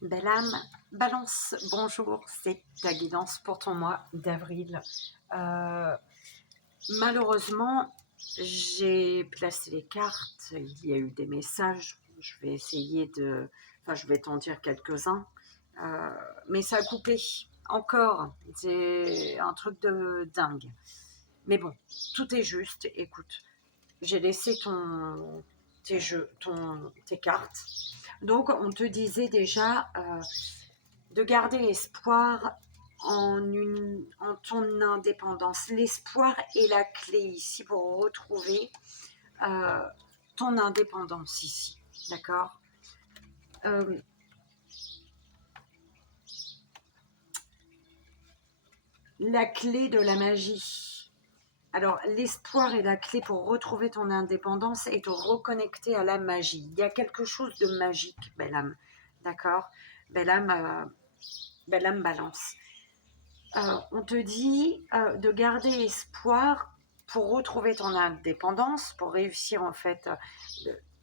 Belle âme, balance, bonjour, c'est ta guidance pour ton mois d'avril. Euh, Malheureusement, j'ai placé les cartes, il y a eu des messages, je vais essayer de... Enfin, je vais t'en dire quelques-uns, euh, mais ça a coupé, encore, c'est un truc de dingue. Mais bon, tout est juste, écoute, j'ai laissé tes jeux, tes cartes. Donc, on te disait déjà de garder espoir en ton indépendance. L'espoir est la clé ici pour retrouver euh, ton indépendance ici. D'accord. euh, La clé de la magie. Alors, l'espoir est la clé pour retrouver ton indépendance et te reconnecter à la magie. Il y a quelque chose de magique, belle âme. D'accord. Belle âme balance. On te dit de garder espoir pour retrouver ton indépendance, pour réussir en fait,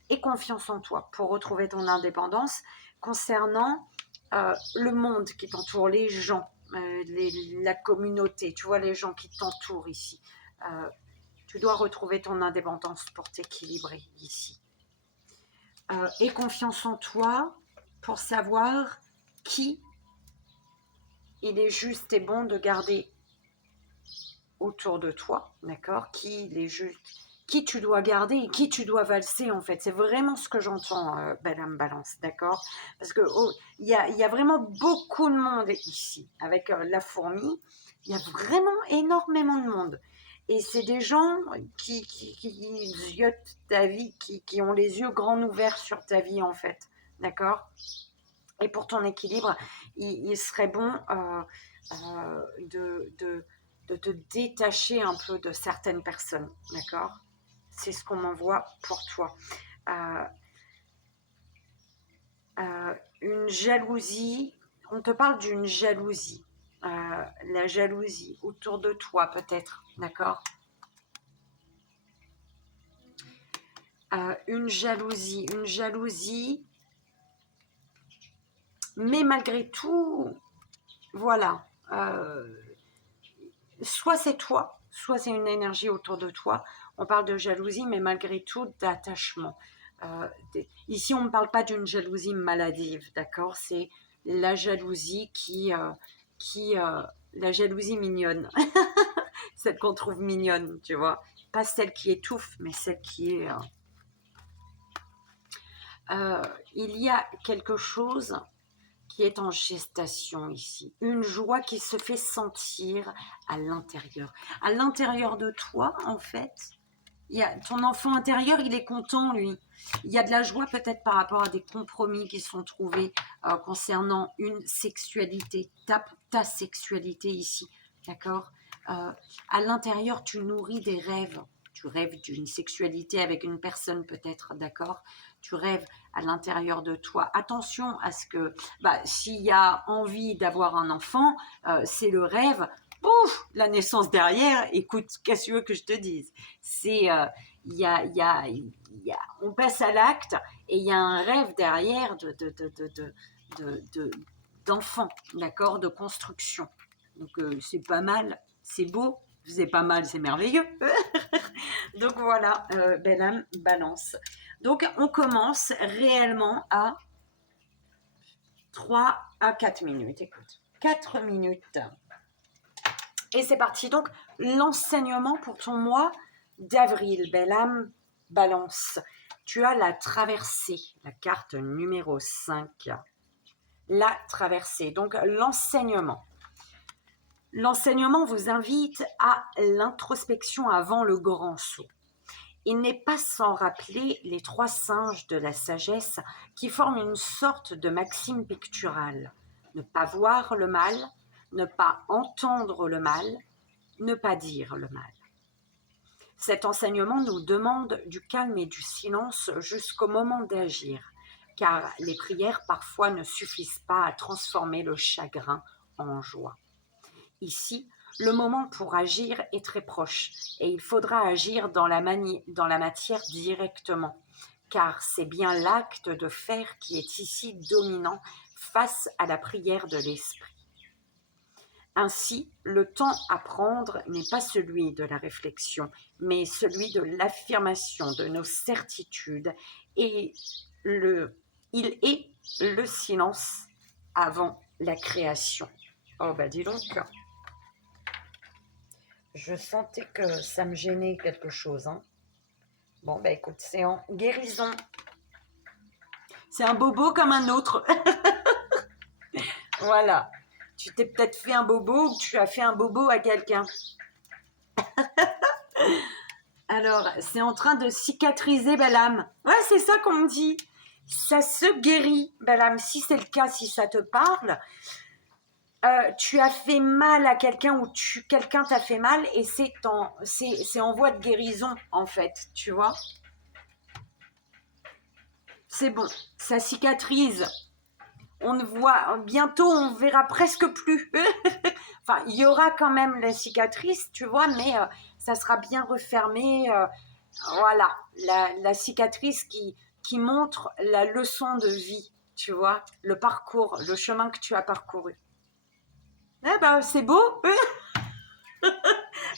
et confiance en toi, pour retrouver ton indépendance concernant le monde qui t'entoure, les gens, la communauté, tu vois, les gens qui t'entourent ici. Euh, Tu dois retrouver ton indépendance pour t'équilibrer ici. Et confiance en toi pour savoir qui il est juste et bon de garder autour de toi, d'accord, qui tu dois garder et qui tu dois valser en fait. C'est vraiment ce que j'entends, belle âme balance, d'accord. Parce que y a vraiment beaucoup de monde ici. Avec la fourmi, il y a vraiment énormément de monde. Et c'est des gens qui ziotent ta vie, qui ont les yeux grands ouverts sur ta vie en fait, d'accord. Et pour ton équilibre, il serait bon de te détacher un peu de certaines personnes, d'accord. C'est ce qu'on m'envoie pour toi. Euh, une jalousie, on te parle d'une jalousie. La jalousie autour de toi peut-être, d'accord. Une jalousie, mais malgré tout, voilà. Soit c'est toi, soit c'est une énergie autour de toi. On parle de jalousie, mais malgré tout d'attachement. Ici, on ne parle pas d'une jalousie maladive, d'accord. C'est la jalousie la jalousie mignonne, celle qu'on trouve mignonne, tu vois. Pas celle qui étouffe, mais celle qui est... il y a quelque chose qui est en gestation ici. Une joie qui se fait sentir à l'intérieur. À l'intérieur de toi, en fait, il y a ton enfant intérieur, il est content, lui. Il y a de la joie peut-être par rapport à des compromis qui sont trouvés concernant une sexualité, ta sexualité ici, d'accord. À l'intérieur, tu nourris des rêves. Tu rêves d'une sexualité avec une personne peut-être, d'accord. Tu rêves à l'intérieur de toi. Attention à ce que, s'il y a envie d'avoir un enfant, c'est le rêve. Pouf, la naissance derrière, écoute, qu'est-ce que tu veux que je te dise. C'est, on passe à l'acte et il y a un rêve derrière d'enfant, d'accord, de construction. Donc c'est pas mal, c'est beau, c'est pas mal, c'est merveilleux. Donc voilà, belle âme, balance. Donc on commence réellement à 3 à 4 minutes, écoute. 4 minutes. Et c'est parti. Donc, l'enseignement pour ton mois d'avril, belle âme, balance. Tu as la traversée, la carte numéro 5. La traversée. Donc, l'enseignement. L'enseignement vous invite à l'introspection avant le grand saut. Il n'est pas sans rappeler les 3 singes de la sagesse qui forment une sorte de maxime picturale. Ne pas voir le mal, ne pas entendre le mal, ne pas dire le mal. Cet enseignement nous demande du calme et du silence jusqu'au moment d'agir, car les prières parfois ne suffisent pas à transformer le chagrin en joie. Ici, le moment pour agir est très proche et il faudra agir dans la matière directement, car c'est bien l'acte de faire qui est ici dominant face à la prière de l'esprit. Ainsi, le temps à prendre n'est pas celui de la réflexion, mais celui de l'affirmation de nos certitudes, et il est le silence avant la création. Oh bah dis donc, je sentais que ça me gênait quelque chose, hein. Bon bah écoute, c'est en guérison. C'est un bobo comme un autre. Voilà. Tu t'es peut-être fait un bobo ou tu as fait un bobo à quelqu'un. Alors, c'est en train de cicatriser, belle âme. Ouais, c'est ça qu'on me dit. Ça se guérit, belle âme. Si c'est le cas, si ça te parle, tu as fait mal à quelqu'un ou quelqu'un t'a fait mal et c'est en voie de guérison, en fait, tu vois. C'est bon, ça cicatrise. On ne voit, bientôt on verra presque plus. Enfin, il y aura quand même la cicatrice, tu vois, mais ça sera bien refermé. Voilà, la cicatrice qui montre la leçon de vie, tu vois, le parcours, le chemin que tu as parcouru. Eh ben, c'est beau.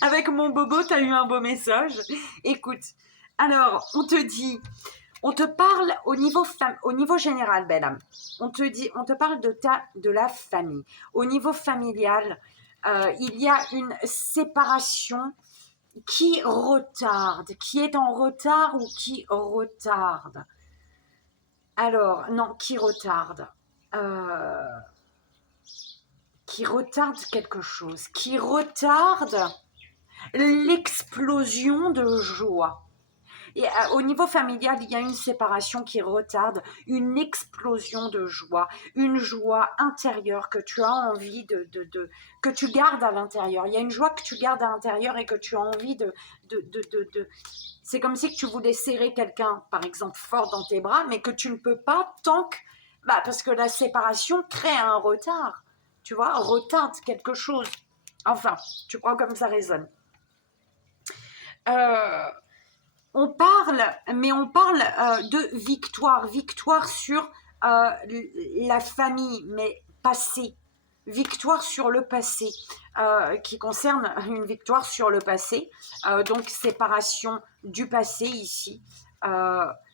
Avec mon bobo, tu as eu un beau message. Écoute, alors, on te parle au niveau général, belle âme. On te parle de la famille. Au niveau familial, il y a une séparation qui retarde, qui est en retard ou qui retarde. Alors, non, qui retarde quelque chose, qui retarde l'explosion de joie. Et au niveau familial, il y a une séparation qui retarde une explosion de joie, une joie intérieure que tu as envie que tu gardes à l'intérieur. Il y a une joie que tu gardes à l'intérieur et que tu as envie de. C'est comme si tu voulais serrer quelqu'un, par exemple, fort dans tes bras, mais que tu ne peux pas parce que la séparation crée un retard. Tu vois, retarde quelque chose. Enfin, tu crois comme ça résonne. On parle de victoire sur la famille, mais passée, victoire sur le passé, qui concerne une victoire sur le passé, donc séparation du passé ici,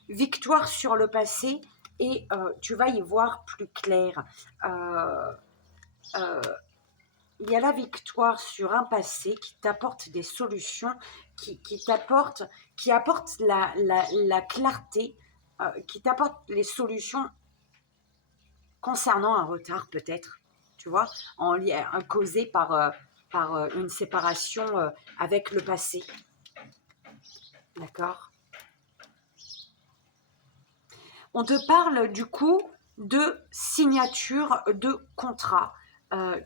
victoire sur le passé, et tu vas y voir plus clair. Il y a la victoire sur un passé qui t'apporte des solutions, qui apporte la clarté, qui t'apporte les solutions concernant un retard peut-être, tu vois, causé par une séparation avec le passé. D'accord ? On te parle du coup de signature de contrat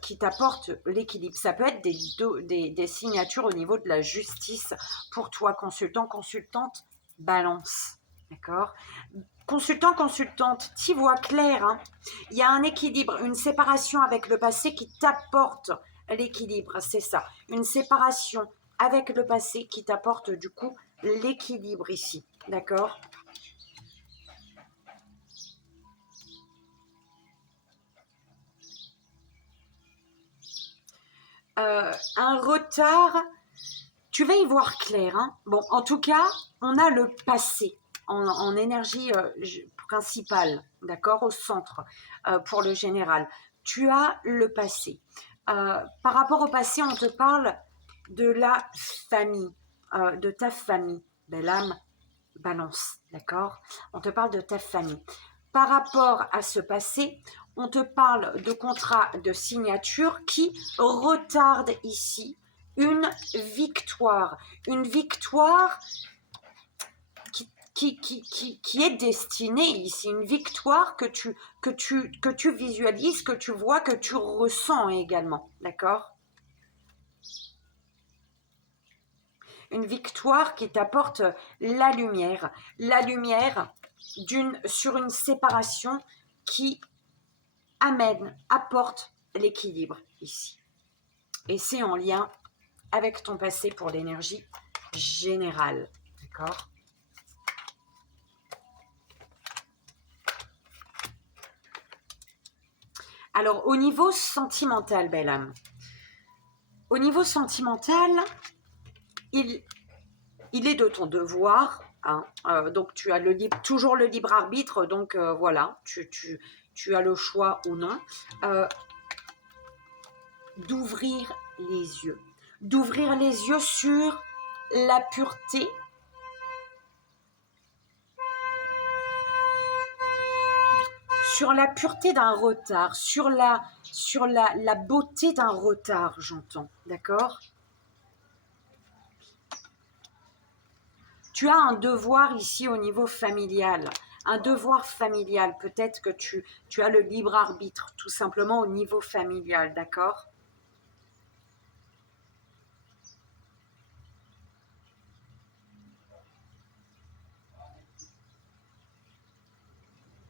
qui t'apporte l'équilibre. Ça peut être des signatures au niveau de la justice pour toi, consultant, consultante, balance. D'accord ? Consultant, consultante, t'y vois clair. Hein. Il y a un équilibre, une séparation avec le passé qui t'apporte l'équilibre. C'est ça. Une séparation avec le passé qui t'apporte du coup l'équilibre ici. D'accord ? Un retard, tu vas y voir clair. Hein. Bon, en tout cas, on a le passé en énergie principale, d'accord, au centre, pour le général. Tu as le passé. Par rapport au passé, on te parle de la famille, de ta famille. Belle âme, balance, d'accord. On te parle de ta famille. Par rapport à ce passé, on te parle de contrat de signature qui retarde ici une victoire qui est destinée ici, une victoire que tu visualises, que tu vois, que tu ressens également, d'accord ? Une victoire qui t'apporte la lumière sur une séparation qui apporte l'équilibre ici. Et c'est en lien avec ton passé pour l'énergie générale. D'accord ? Alors, au niveau sentimental, belle âme, au niveau sentimental, il est de ton devoir, hein, donc tu as toujours le libre arbitre, donc voilà, tu as le choix ou non, d'ouvrir les yeux. D'ouvrir les yeux sur la pureté, d'un retard, sur la beauté d'un retard, j'entends, d'accord? Tu as un devoir ici au niveau familial, un devoir familial, peut-être que tu as le libre arbitre, tout simplement au niveau familial, d'accord?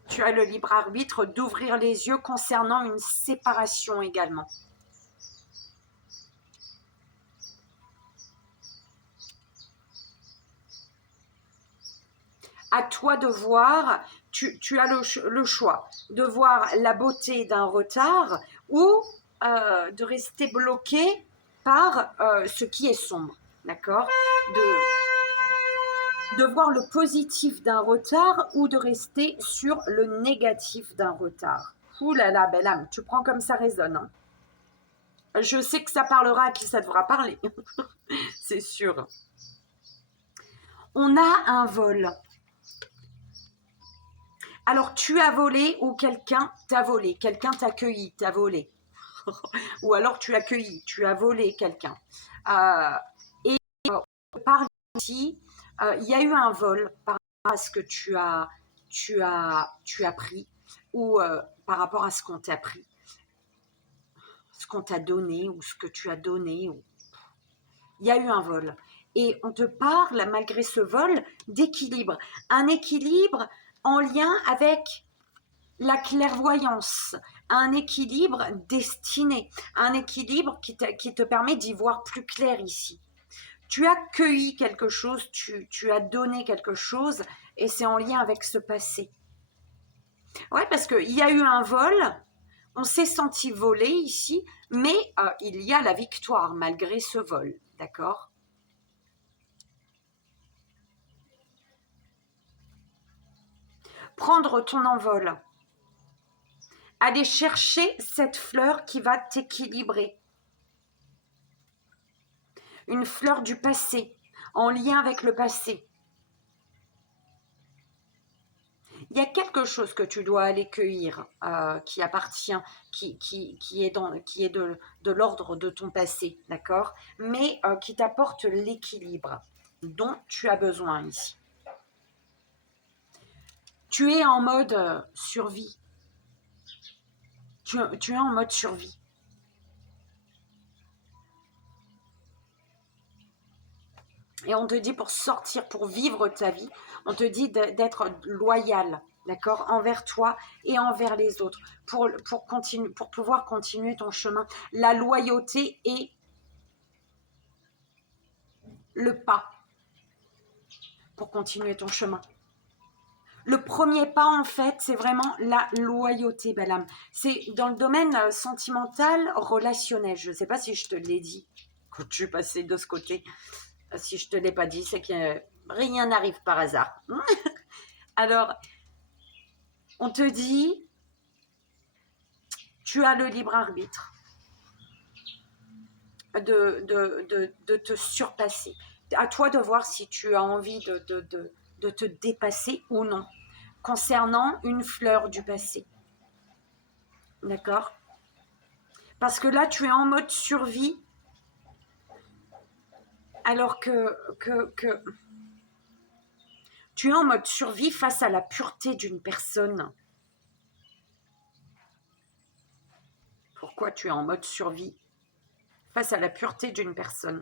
Tu as le libre arbitre d'ouvrir les yeux concernant une séparation également. À toi de voir, tu as le choix de voir la beauté d'un retard ou de rester bloqué par ce qui est sombre, d'accord? De voir le positif d'un retard ou de rester sur le négatif d'un retard. Ouh là là, belle âme, tu prends comme ça résonne. Hein. Je sais que ça parlera à qui ça devra parler, c'est sûr. On a un vol. Alors, tu as volé ou quelqu'un t'a volé, quelqu'un t'a accueilli, t'a volé. Ou alors tu as accueilli, tu as volé quelqu'un. Et par ici, il y a eu un vol par rapport à ce que tu as pris ou par rapport à ce qu'on t'a pris, ce qu'on t'a donné ou ce que tu as donné. Il y a eu un vol. Et on te parle, malgré ce vol, d'équilibre. Un équilibre en lien avec la clairvoyance, un équilibre destiné, un équilibre qui te permet d'y voir plus clair ici. Tu as cueilli quelque chose, tu as donné quelque chose, et c'est en lien avec ce passé. Ouais, parce qu'il y a eu un vol, on s'est senti voler ici, mais il y a la victoire malgré ce vol, d'accord ? Prendre ton envol. Aller chercher cette fleur qui va t'équilibrer. Une fleur du passé, en lien avec le passé. Il y a quelque chose que tu dois aller cueillir, qui appartient, qui est de l'ordre de ton passé, d'accord? Mais qui t'apporte l'équilibre dont tu as besoin ici. Tu es en mode survie. Tu es en mode survie. Et on te dit pour sortir, pour vivre ta vie, on te dit d'être loyal, d'accord, envers toi et envers les autres, pour pouvoir continuer ton chemin. La loyauté est le pas pour continuer ton chemin. Le premier pas, en fait, c'est vraiment la loyauté, belle âme. C'est dans le domaine sentimental, relationnel. Je ne sais pas si je te l'ai dit quand je suis passée de ce côté. Si je ne te l'ai pas dit, c'est que rien n'arrive par hasard. Alors, on te dit, tu as le libre arbitre de te surpasser. À toi de voir si tu as envie de te dépasser ou non, concernant une fleur du passé. D'accord ? Parce que là, tu es en mode survie, alors que tu es en mode survie face à la pureté d'une personne. Pourquoi tu es en mode survie face à la pureté d'une personne?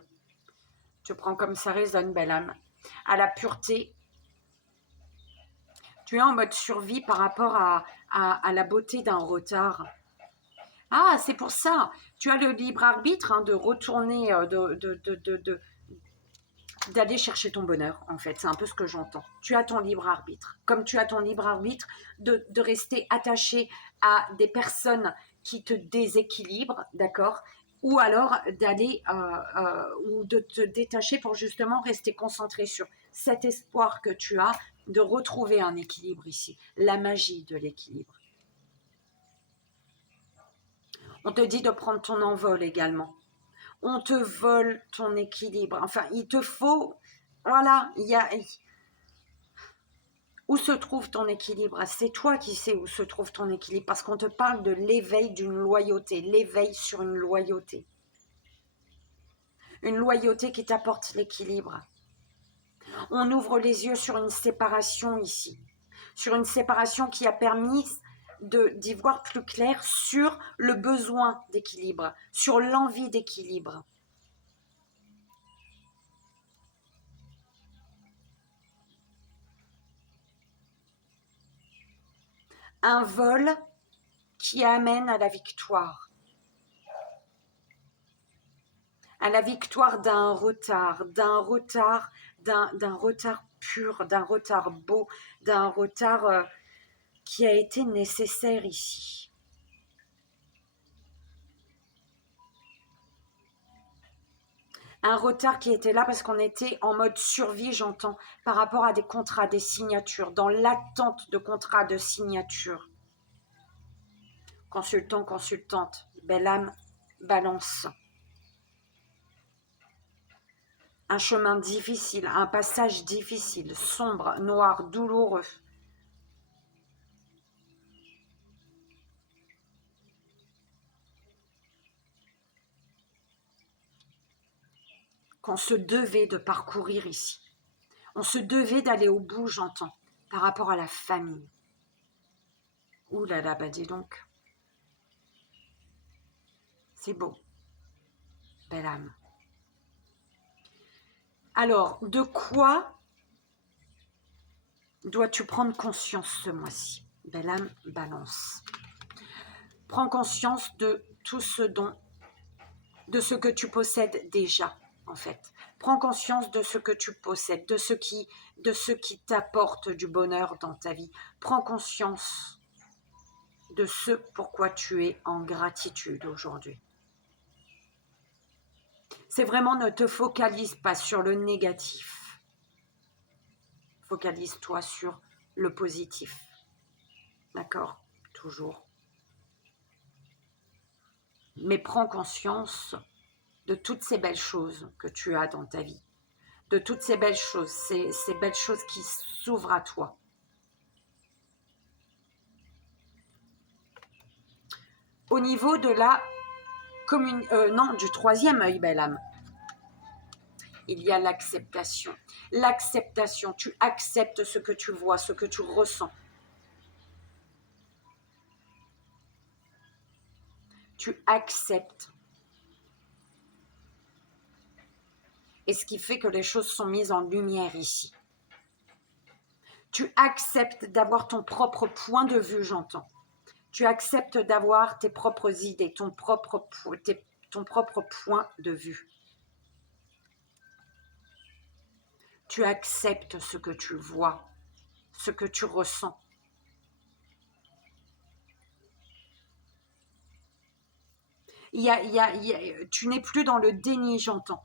Tu prends comme ça résonne, belle âme. À la pureté. Tu es en mode survie par rapport à la beauté d'un retard. Ah, c'est pour ça. Tu as le libre arbitre de retourner, d'aller chercher ton bonheur, en fait. C'est un peu ce que j'entends. Tu as ton libre arbitre. Comme tu as ton libre arbitre de rester attaché à des personnes qui te déséquilibrent, d'accord? Ou alors d'aller ou de te détacher pour justement rester concentré sur cet espoir que tu as de retrouver un équilibre ici, la magie de l'équilibre. On te dit de prendre ton envol également. On te vole ton équilibre. Enfin, il te faut... Voilà, où se trouve ton équilibre? C'est toi qui sais où se trouve ton équilibre parce qu'on te parle de l'éveil d'une loyauté, l'éveil sur une loyauté. Une loyauté qui t'apporte l'équilibre. On ouvre les yeux sur une séparation ici, sur une séparation qui a permis d'y voir plus clair sur le besoin d'équilibre, sur l'envie d'équilibre. Un vol qui amène à la victoire. À la victoire d'un retard pur, d'un retard beau, d'un retard qui a été nécessaire ici. Un retard qui était là parce qu'on était en mode survie, j'entends, par rapport à des contrats, des signatures, dans l'attente de contrats de signature. Consultant, consultante, belle âme, balance. Un chemin difficile, un passage difficile, sombre, noir, douloureux. Qu'on se devait de parcourir ici. On se devait d'aller au bout, j'entends, par rapport à la famille. Ouh là là, bah dis donc. C'est beau. Belle âme. Alors, de quoi dois-tu prendre conscience ce mois-ci? Belle âme, balance. Prends conscience de tout ce de ce que tu possèdes déjà, en fait. Prends conscience de ce que tu possèdes, de ce qui t'apporte du bonheur dans ta vie. Prends conscience de ce pourquoi tu es en gratitude aujourd'hui. C'est vraiment, ne te focalise pas sur le négatif. Focalise-toi sur le positif. D'accord? Toujours. Mais prends conscience de toutes ces belles choses que tu as dans ta vie. De toutes ces belles choses, ces belles choses qui s'ouvrent à toi. Au niveau de la du troisième œil, belle âme, il y a l'acceptation. L'acceptation, tu acceptes ce que tu vois, ce que tu ressens. Tu acceptes. Et ce qui fait que les choses sont mises en lumière ici. Tu acceptes d'avoir ton propre point de vue, j'entends. Tu acceptes d'avoir tes propres idées, ton propre point de vue. Tu acceptes ce que tu vois, ce que tu ressens. Tu n'es plus dans le déni, j'entends.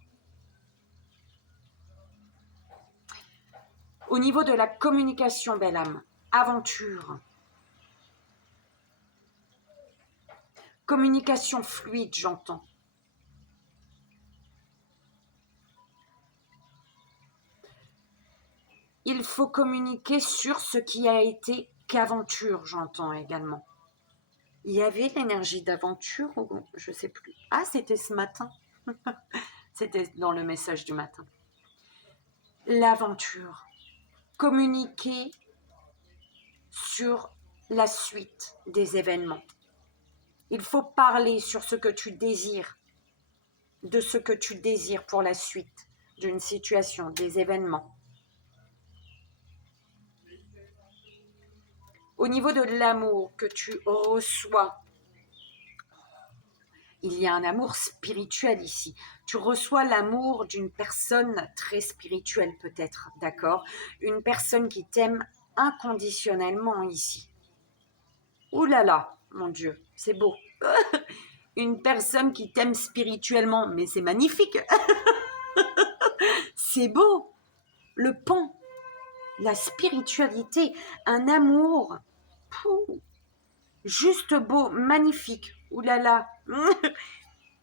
Au niveau de la communication, belle âme, aventure. Communication fluide, j'entends. Il faut communiquer sur ce qui a été qu'aventure, j'entends également. Il y avait l'énergie d'aventure, je ne sais plus. Ah, c'était ce matin. C'était dans le message du matin. L'aventure. Communiquer sur la suite des événements. Il faut parler sur ce que tu désires, de ce que tu désires pour la suite d'une situation, des événements. Au niveau de l'amour que tu reçois, Il y a un amour spirituel ici. Tu reçois l'amour d'une personne très spirituelle peut-être, d'accord? Une personne qui t'aime inconditionnellement ici. Ouh là là, mon Dieu, c'est beau. Une personne qui t'aime spirituellement, mais c'est magnifique. C'est beau. Le pont, la spiritualité, un amour. Pouh, juste beau, magnifique. Ouh là là.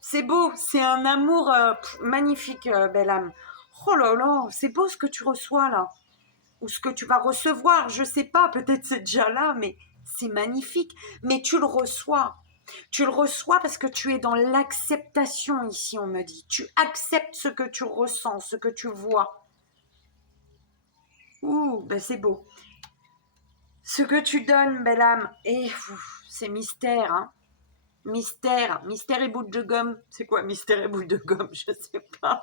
C'est beau, c'est un amour magnifique, belle âme. Oh là là, c'est beau ce que tu reçois là. Ou ce que tu vas recevoir, je sais pas, peut-être c'est déjà là, mais c'est magnifique. Mais tu le reçois. Tu le reçois parce que tu es dans l'acceptation ici, on me dit. Tu acceptes ce que tu ressens, ce que tu vois. Ouh, ben c'est beau. Ce que tu donnes, belle âme, et c'est mystère, hein. Mystère, mystère et boule de gomme. C'est quoi mystère et boule de gomme? Je sais pas.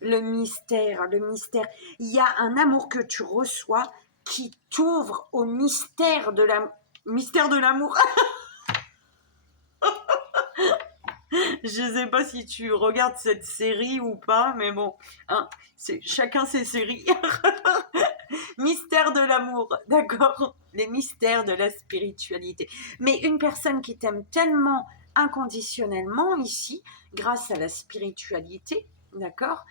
Le mystère, le mystère. Il y a un amour que tu reçois qui t'ouvre au mystère de l'amour. Mystère de l'amour. Je sais pas si tu regardes cette série ou pas, mais bon, hein, c'est chacun ses séries. Mystère de l'amour, d'accord? Les mystères de la spiritualité. Mais une personne qui t'aime tellement inconditionnellement ici, grâce à la spiritualité, d'accord?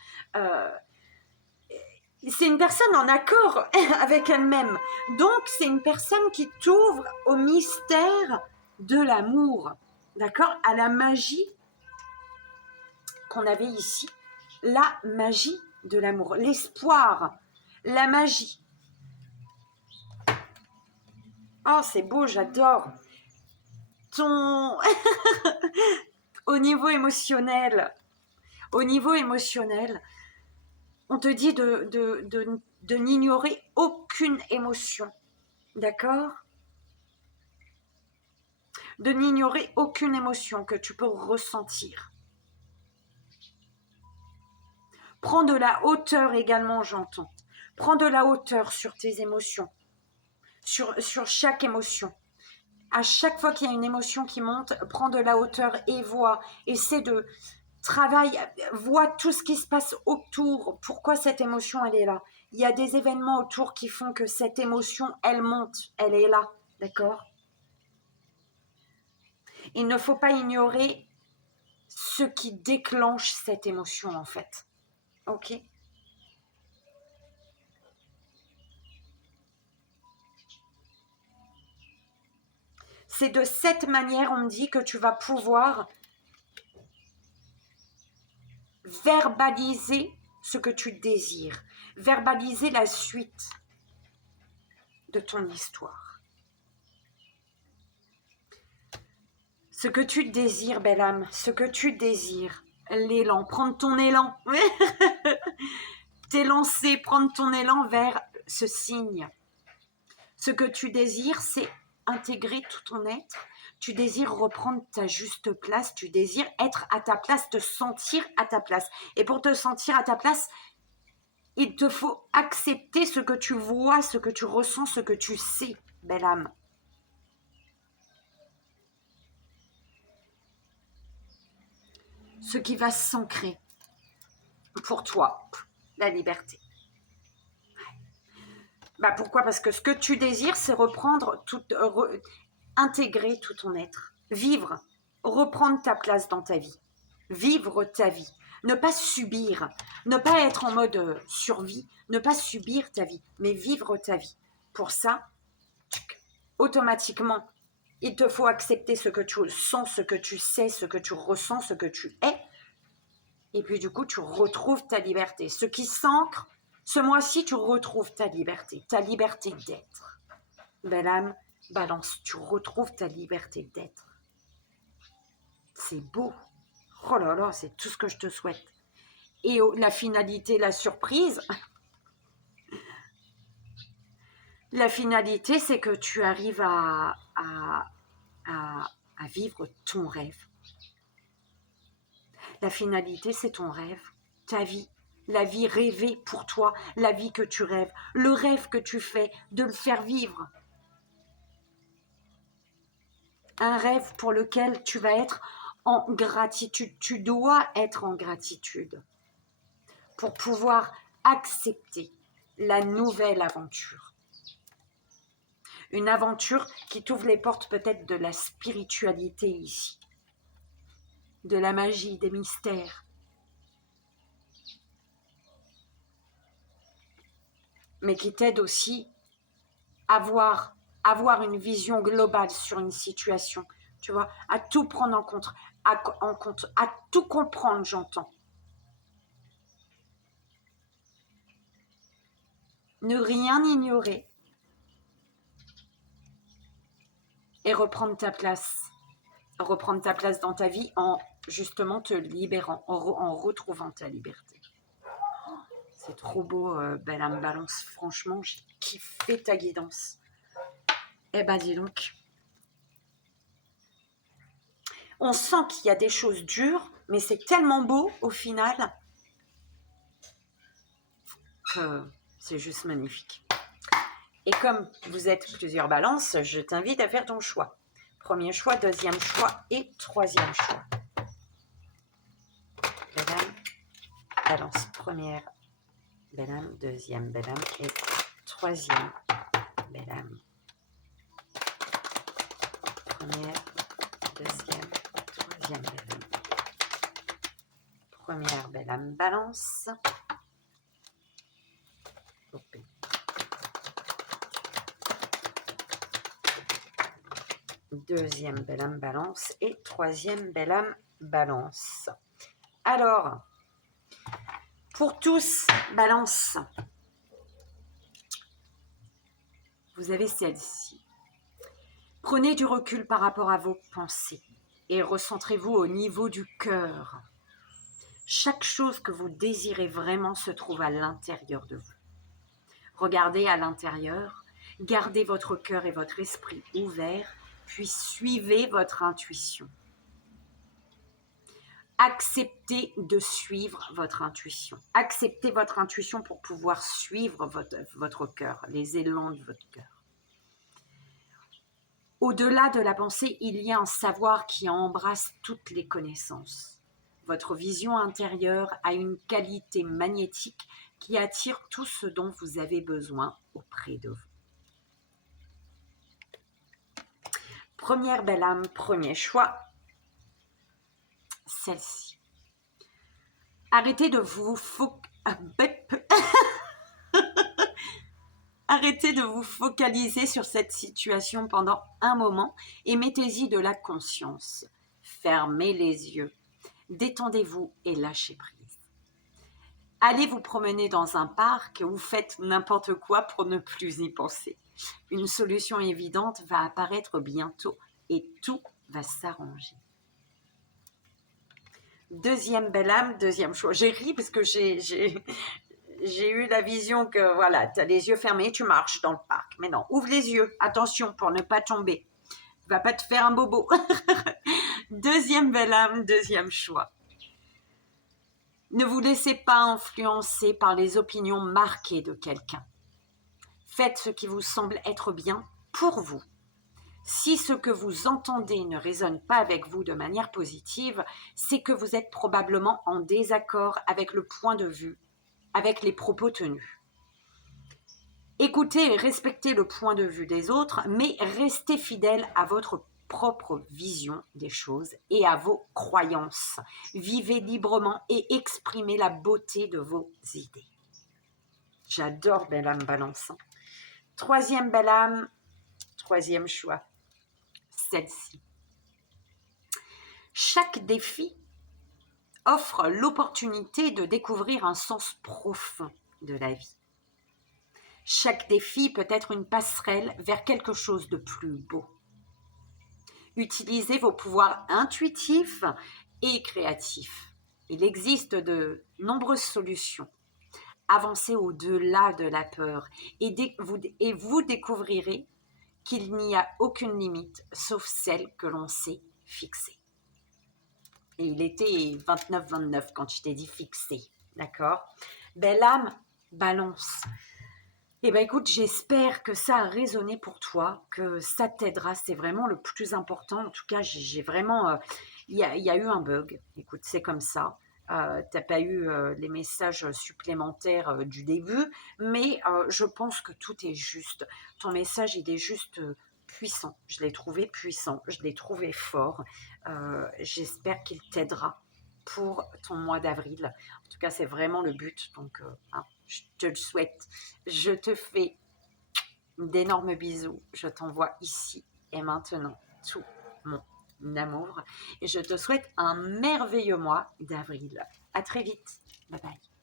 C'est une personne en accord avec elle-même. Donc, c'est une personne qui t'ouvre au mystère de l'amour, d'accord? À la magie qu'on avait ici. La magie de l'amour, l'espoir, la magie. Oh, c'est beau, j'adore. Ton... au niveau émotionnel, on te dit de n'ignorer aucune émotion, d'accord? De n'ignorer aucune émotion que tu peux ressentir. Prends de la hauteur également, j'entends. Prends de la hauteur sur tes émotions, sur chaque émotion. À chaque fois qu'il y a une émotion qui monte, prends de la hauteur et vois, essaie de travailler, vois tout ce qui se passe autour. Pourquoi cette émotion, elle est là? Il y a des événements autour qui font que cette émotion, elle monte, elle est là, d'accord? Il ne faut pas ignorer ce qui déclenche cette émotion, en fait. Ok? C'est de cette manière, on me dit, que tu vas pouvoir verbaliser ce que tu désires, verbaliser la suite de ton histoire. Ce que tu désires, belle âme, ce que tu désires, l'élan, prendre ton élan, t'élancer, prendre ton élan vers ce signe. Ce que tu désires, c'est intégrer tout ton être. Tu désires reprendre ta juste place, tu désires être à ta place, te sentir à ta place. Et pour te sentir à ta place, il te faut accepter ce que tu vois, ce que tu ressens, ce que tu sais, belle âme. Ce qui va s'ancrer pour toi, la liberté. Bah pourquoi? Parce que ce que tu désires, c'est reprendre intégrer tout ton être, vivre, reprendre ta place dans ta vie, vivre ta vie, ne pas subir, ne pas être en mode survie, ne pas subir ta vie, mais vivre ta vie. Pour ça, automatiquement, il te faut accepter ce que tu sens, ce que tu sais, ce que tu ressens, ce que tu es, et puis du coup, tu retrouves ta liberté. Ce qui s'ancre, ce mois-ci, tu retrouves ta liberté d'être. Belle âme, balance, tu retrouves ta liberté d'être. C'est beau. Oh là là, c'est tout ce que je te souhaite. Et la finalité, la surprise, la finalité, c'est que tu arrives à vivre ton rêve. La finalité, c'est ton rêve, ta vie, la vie rêvée pour toi, la vie que tu rêves, le rêve que tu fais, de le faire vivre. Un rêve pour lequel tu vas être en gratitude. Tu dois être en gratitude pour pouvoir accepter la nouvelle aventure. Une aventure qui t'ouvre les portes peut-être de la spiritualité ici, de la magie, des mystères. Mais qui t'aide aussi à avoir une vision globale sur une situation, tu vois, à tout prendre en compte, à tout comprendre, j'entends. Ne rien ignorer et reprendre ta place dans ta vie en justement te libérant, en retrouvant ta liberté. C'est trop beau, belle âme balance. Franchement, j'ai kiffé ta guidance. Eh ben, dis donc. On sent qu'il y a des choses dures, mais c'est tellement beau au final que c'est juste magnifique. Et comme vous êtes plusieurs balances, je t'invite à faire ton choix. Premier choix, deuxième choix et troisième choix. Belle âme, balance première, belle âme, deuxième, belle âme et troisième, belle âme. Première, deuxième, troisième, belle âme. Première, belle âme, balance. Okay. Deuxième, belle âme, balance. Et troisième, belle âme, balance. Alors, pour tous, balance. Vous avez celle-ci. Prenez du recul par rapport à vos pensées et recentrez-vous au niveau du cœur. Chaque chose que vous désirez vraiment se trouve à l'intérieur de vous. Regardez à l'intérieur, gardez votre cœur et votre esprit ouverts, puis suivez votre intuition. Acceptez de suivre votre intuition. Acceptez votre intuition pour pouvoir suivre votre cœur, les élans de votre cœur. Au-delà de la pensée, il y a un savoir qui embrasse toutes les connaissances. Votre vision intérieure a une qualité magnétique qui attire tout ce dont vous avez besoin auprès de vous. Première belle âme, premier choix, celle-ci. Arrêtez de vous Arrêtez de vous focaliser sur cette situation pendant un moment et mettez-y de la conscience. Fermez les yeux, détendez-vous et lâchez prise. Allez vous promener dans un parc ou faites n'importe quoi pour ne plus y penser. Une solution évidente va apparaître bientôt et tout va s'arranger. Deuxième belle âme, deuxième choix. J'ai ri parce que j'ai eu la vision que voilà, tu as les yeux fermés, tu marches dans le parc. Mais non, ouvre les yeux, attention pour ne pas tomber. Tu vas pas te faire un bobo. Deuxième belle âme, deuxième choix. Ne vous laissez pas influencer par les opinions marquées de quelqu'un. Faites ce qui vous semble être bien pour vous. Si ce que vous entendez ne résonne pas avec vous de manière positive, c'est que vous êtes probablement en désaccord avec le point de vue, avec les propos tenus. Écoutez et respectez le point de vue des autres, mais restez fidèle à votre propre vision des choses et à vos croyances. Vivez librement et exprimez la beauté de vos idées. J'adore belle âme balance. Troisième belle âme, troisième choix, celle-ci. Chaque défi offre l'opportunité de découvrir un sens profond de la vie. Chaque défi peut être une passerelle vers quelque chose de plus beau. Utilisez vos pouvoirs intuitifs et créatifs. Il existe de nombreuses solutions. Avancez au-delà de la peur et vous découvrirez qu'il n'y a aucune limite sauf celle que l'on s'est fixée. Et il était 29-29 quand je t'ai dit fixé, d'accord? Belle âme, balance. Eh ben écoute, j'espère que ça a résonné pour toi, que ça t'aidera. C'est vraiment le plus important. En tout cas, j'ai vraiment. Il y a eu un bug. Écoute, c'est comme ça. T'as pas eu les messages supplémentaires du début, mais je pense que tout est juste. Ton message, il est juste puissant. Je l'ai trouvé puissant. Je l'ai trouvé fort. J'espère qu'il t'aidera pour ton mois d'avril. En tout cas, c'est vraiment le but. Donc, hein, je te le souhaite. Je te fais d'énormes bisous. Je t'envoie ici et maintenant tout mon amour. Et je te souhaite un merveilleux mois d'avril. À très vite. Bye bye.